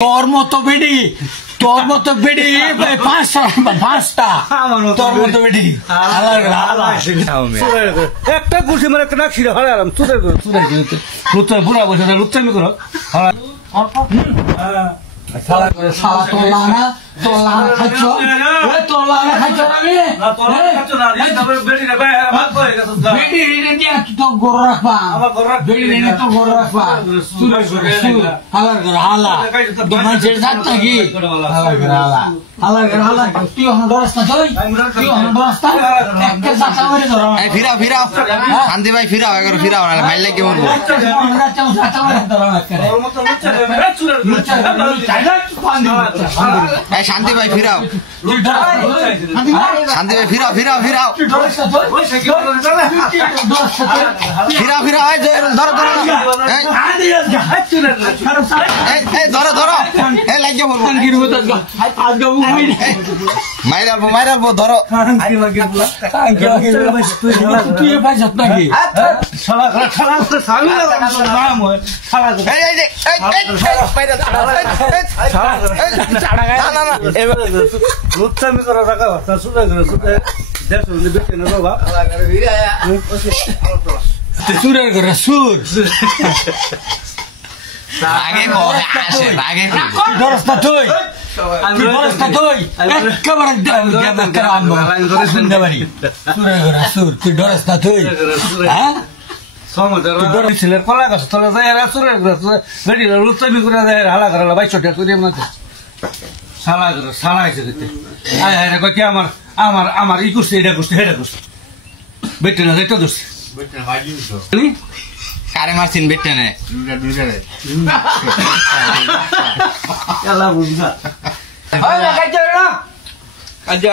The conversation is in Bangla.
তোর মতো বেডি পাঁচটা তোর মতো বেডি একটা কুর্সি মানে একটা নাক ছিঁড়ে হারালাম লুচ্চা বুড়া বসে লুচ্চামি করো ফিরাও শান্তি ভাই ফিরাও ফিরাও মাইল লাগে শান্তি ভাই ফিরাও শান্তি ভাই ফিরাও ধরো লাগিয়ে মাইরাবো ধরো লুচ্চামি করা টাকা সুরের করে সুর ছেলের কলা গাছ তলে যায় লুচ্চামি করে হালা করা বাইশটা করে আমার ই করছে এটা করছে এটা করছে বেটে না এটা করছে কারে মারছেন বেটে নে কাজ